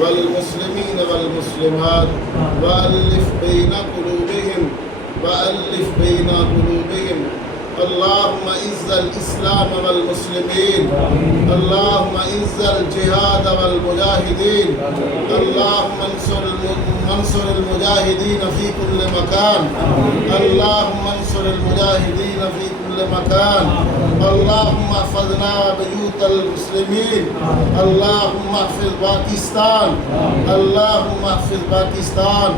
والمسلمين والمسلمات وألف بين قلوبهم اللهم اعز الإسلام والمسلمين اللهم اعز الجهاد والمجاهدين اللهم انصر المجاهدين في كل مكان اللهم انصر المجاهدين في كل مكان اللهم احفظنا بيوت المسلمين اللهم احفظ پاکستان اللهم احفظ پاکستان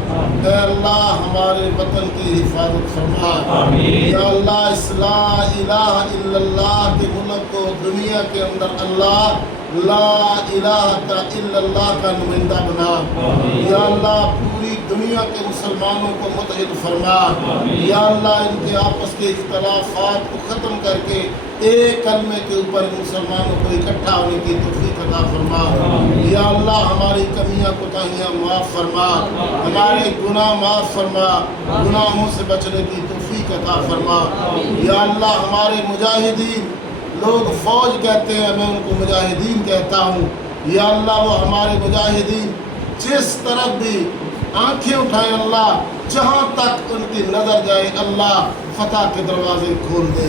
اے اللہ ہمارے وطن کی حفاظت فرما یا اللہ اس لا الہ الا اللہ کے ملک کو دنیا کے اندر اللہ لا الہ الا اللہ کا نمائندہ بنا یا اللہ پوری دنیا کے مسلمانوں کو متحد فرما یا اللہ ان کے آپس کے اختلافات کو ختم کر کے ایک کلمے کے اوپر مسلمانوں کو اکٹھا ہونے کی توفیق عطا فرما یا اللہ ہماری کمیاں کوتاہیاں معاف فرما ہمارے گناہ معاف فرما گناہوں سے بچنے کی توفیق عطا فرما یا اللہ ہمارے مجاہدین لوگ فوج کہتے ہیں میں ان کو مجاہدین کہتا ہوں یا اللہ وہ ہمارے مجاہدین جس طرف بھی آنکھیں اٹھائیں اللہ جہاں تک ان کی نظر جائے اللہ فتح کے دروازے کھول دے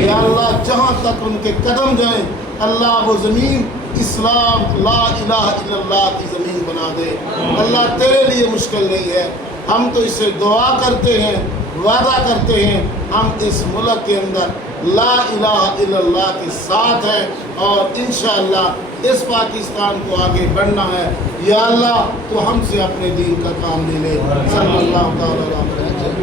یا اللہ جہاں تک ان کے قدم جائیں اللہ وہ زمین اسلام لا الہ الا اللہ کی زمین بنا دے اللہ تیرے لیے مشکل نہیں ہے ہم تو اس سے دعا کرتے ہیں وعدہ کرتے ہیں ہم اس ملک کے اندر لا الہ الا اللہ کے ساتھ ہیں اور انشاءاللہ اس پاکستان کو آگے بڑھنا ہے یا اللہ تو ہم سے اپنے دین کا کام لے لے صلی اللہ تعالی علیہ وسلم